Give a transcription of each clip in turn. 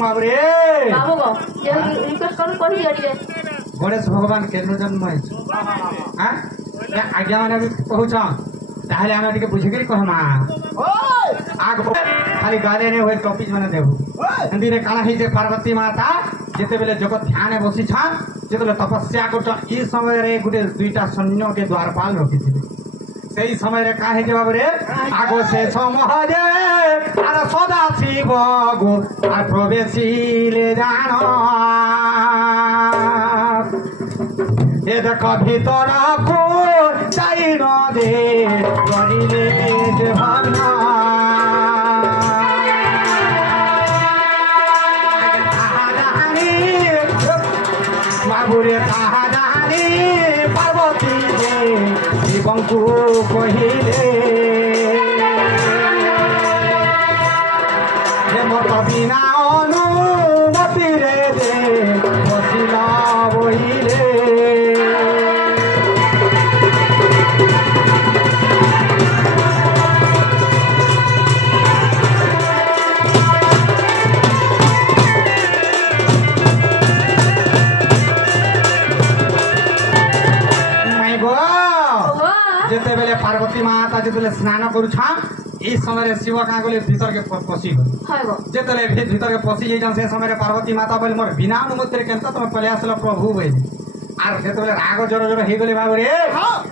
बाबरे बाबू को ये रिक्वेस्ट कर कहि दिया टिके गणेश भगवान केन्द्र जन्म है हाँ आज्ञा मैंने भी कहूछ ताहले हमें टिके बुझिकरी कहमा आग खाली गाले ने होए टॉपिक मैंने देबू हिंदी रे काना ही जे पार्वती माता जेते बेले जगत ध्यान बसी छा जेते तपस्या करछ ई समय रे गुटे दुईटा सैन्य के द्वारपाल रखिथिले सेही समय रे काहे के बाबरे आगो से समहजे आर सदा शिव गो आर प्रवेशिले जान ए देख भीतर को चाइ न दे करिले जे भावना बाबुरे ताहादानी पार्वती दे शिवंकु कहिले हे मत बिना अनुमति रे दे बसिला बहिले जेते बेले पार्वती माता जेते स्नान करूछा इस समय शिव का गले भीतर के पसी गो जेते भीतर के पसी जाइछन से समय पार्वती माता बोले मोर बिना अनुमति रे केनता तुम पले आसलो प्रभु बोले आर जेते बेले राग जर जर हे गले बाबू रे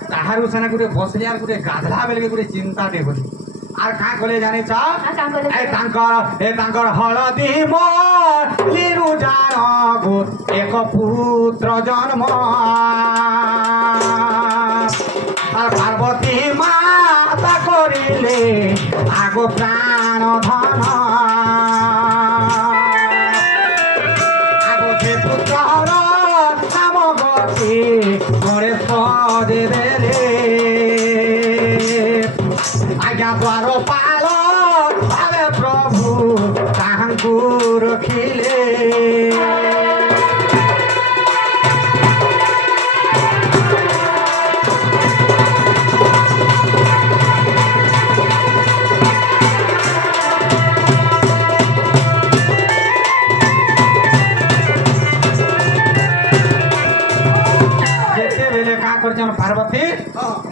ताहारु सेना गुटे बसले आर गुटे गाधला बेले गुटे चिंता दे बोली आर का गले जाने छ ए तांकर हळदी मोलिरु जान गो एक पुत्र जन्म पार्वती माता करिले आगो प्राण धन आगो से पुत्र नाम गति गणेश देवे रे आज्ञा द्वार पाल भावे प्रभु ताहांकु रखिले पार्वती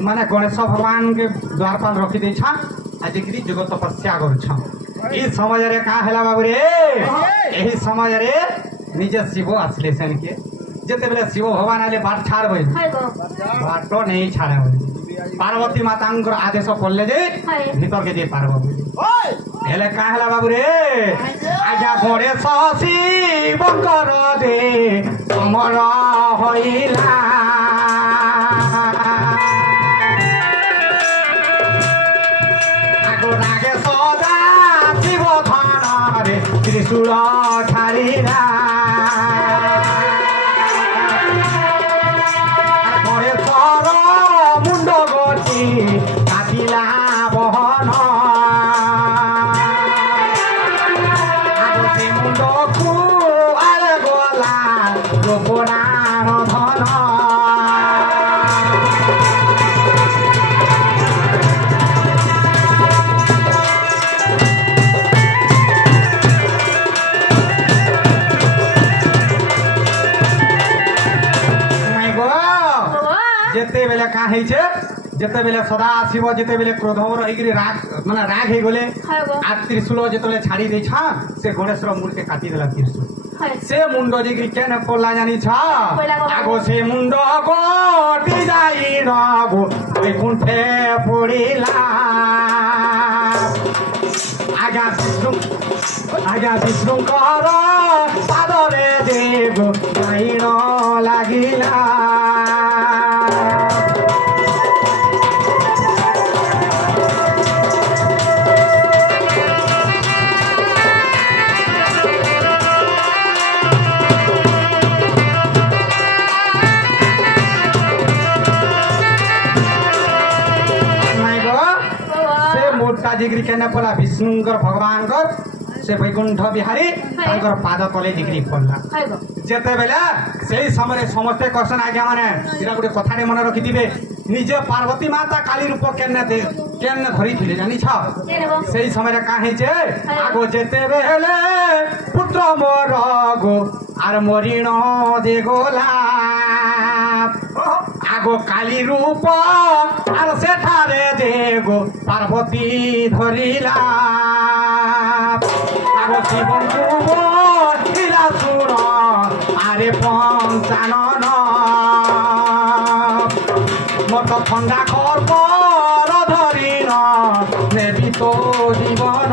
माने गणेश भगवान के द्वारपाल रखी दे आज जगत तपस्या कर समय रे का हैला बाबू रे यही समय रे निजे शिव आसले सेन के जेते बेले शिव भगवान आले बाट छाड़ बई बाट नहीं छाड़े पार्वती माता आदेश पड़ले जे भीतर के जे पार्वती हेले का हैला बाबू रे आजा गणेश शिव कर दे अमर होइला रागे सदा शिव धन रे त्रिशूल ठारिरा गणेशर मुंड गति काटिला बहन आगे मुंड को आले गला गोपराण धन जेते बेले का है छे जेते बेले सदा शिव जेते बेले क्रोधव रही राग माने राग हे गले आ त्रिशूल जेते छाड़ी दे छा से गणेश रो मूर्ति काटी देला त्रिशूल से मुंड जिगरी केने पड़ला जानी छा आगो से मुंड कोटी जाई रगो बैकुंठे पड़िला आगा विष्णु कर पादरे देव जाइन लागिला जिग्री केने पला विष्णुंकर भगवान कर से वैकुंठ बिहारी तांकर पाद तले जिग्री पड़ला जेते बेले सेही समय समस्त क्वेश्चन आज्ञा माने इरा गुटे कथाटे मन रखि दिबे ନିଜେ ପାର୍ବତୀ ମାତା କାলী ରୂପ କେନେ ଧରିଥିଲେ ଜାଣିଛ ସେଇ ସମୟରେ କାଁ ହେଇଛେ ଆଗ ଯେତେବେଳେ ପୁତ୍ର ମୋର ଗো আর মরিণ যে গোলা আগো কালী রূপ আর সেঠারে দেগো পার্বতী ধরিলা আগো শিবন দিলা শুণ আরে পঞ্চানন মত ঠন্ডা খর ধরিণ নেবি তো জীবন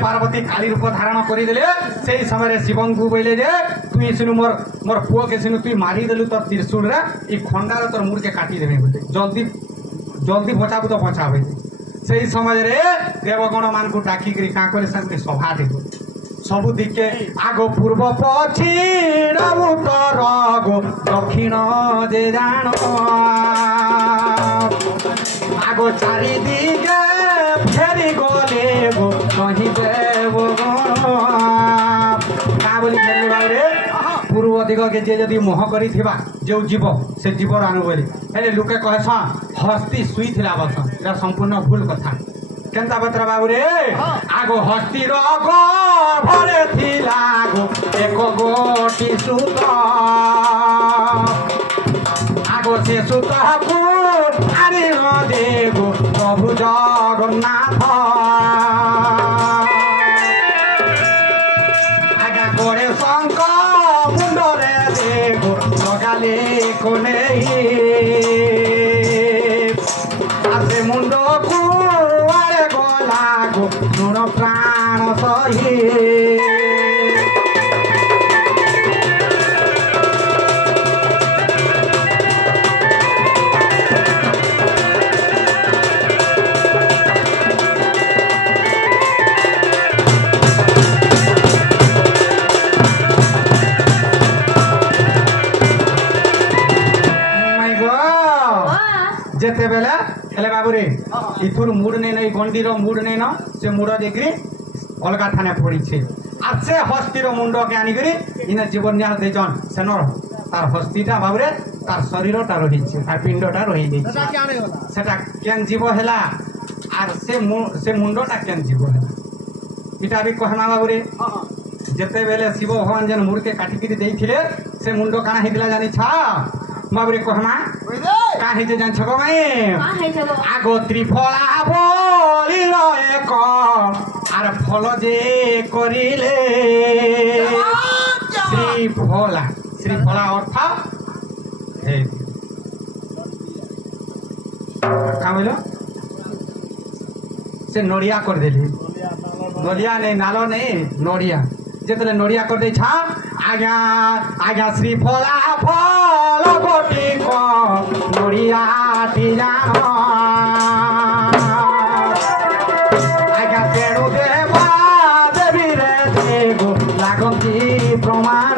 पार्वती काली रूप धारण करदेले से समय शिवन को बोले जे तुई सुनु मोर पुओ के सुनु तुई मारी देलु तोर त्रिशूल रे ई खंडार तोर मुड़ के काटी देबे बोले जल्दी जल्दी बचाबू तो बचाबे से समय रे देवगण मान को डाकी करी का करे संग सभा देबो सबु दिके आगो पूर्व पश्चिम उत्तर गो दक्षिण जे जानो आगो चारि दिके फेरी गले गो कहीं देव का बोली खेलने बाबरे पूर्व दिग के जे जदि मोह करी थिबा जो जीव से जीव आनु बोली हेले लोके कहस हस्ती सुई थिला बस एटा संपूर्ण भूल कथा केनता बतरा बाबरे आगो हस्ती रग भरे थिला गो एक गोटी सुत आगो से सुत को आनी न देगो प्रभु जगन्नाथ आगा करे शंख मुंडरे देगो लगाले कोने आसे मुंड को आरे गला गो नुण प्राण सही जेते बेला हेले बाबूरे इथुर मूड नै नै गंडीर मूड नै न से मूड देखि अलगा थाने पड़ी छे आ से हस्तीर मुंड के आनी करी इना जीवन न्याल देजन सेनर तार हस्तीटा बाबूरे तार शरीरटा रही छे तार पिंडटा रही दै छे सेटा केन जीव हेला आर से मुंडटा केन जीव हेला इटा भी कहना बाबूरे जेते बेले शिव भगवान जन मूड के काटी करी देइथिले से मुंड काना हितला जानि छा बाबूरे कहना का हेजे जान छगो माई आगो त्रिफला बोली एक आर फल जे करिले श्रीफला अर्थ हे का बोलो से नड़िया कर देली नड़िया नहीं नालो नहीं नड़िया जेतले नड़िया कर दे छा आज्ञा आज्ञा श्रीफला फल गोटी को नड़िया जानो आज्ञा तेणु देवा देवी रे देगो लागंती प्रमाण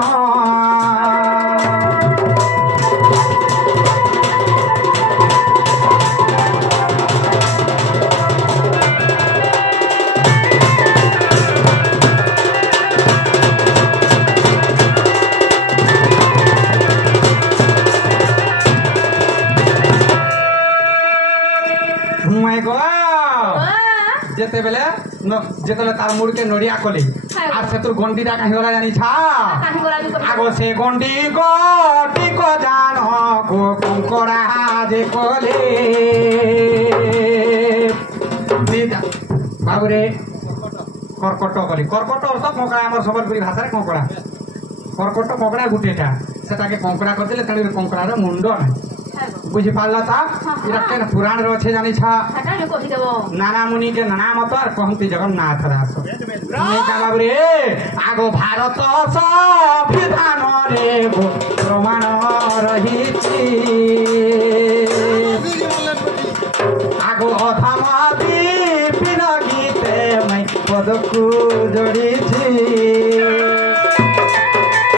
जेते बेले जेतले तार मुड़ के नड़िया कली आर सेतुर गंडीटा काहे गला जानि छा आगो से गंडी गोटी को जानो को कंकड़ा जे कले बाबुरे कर्कट कली कर्कट अर्थ कंकड़ा हमर सम्बलपुरी भाषा रे कंकड़ा कर्कट कंकड़ा गुटेटा सेटाके कंकड़ा कर देले तणी कंकड़ा रे मुंड ना बुझी पारला ता इरा केन पुराण रे छे जानि छा नाना मुनि के नाना मत और कहंती जगन्नाथ दास मैं का बाबरे आगो भारत संविधान रे गो प्रमाण रही छी आगो अधम विपिन गीते मैं पदकु जोड़ी छी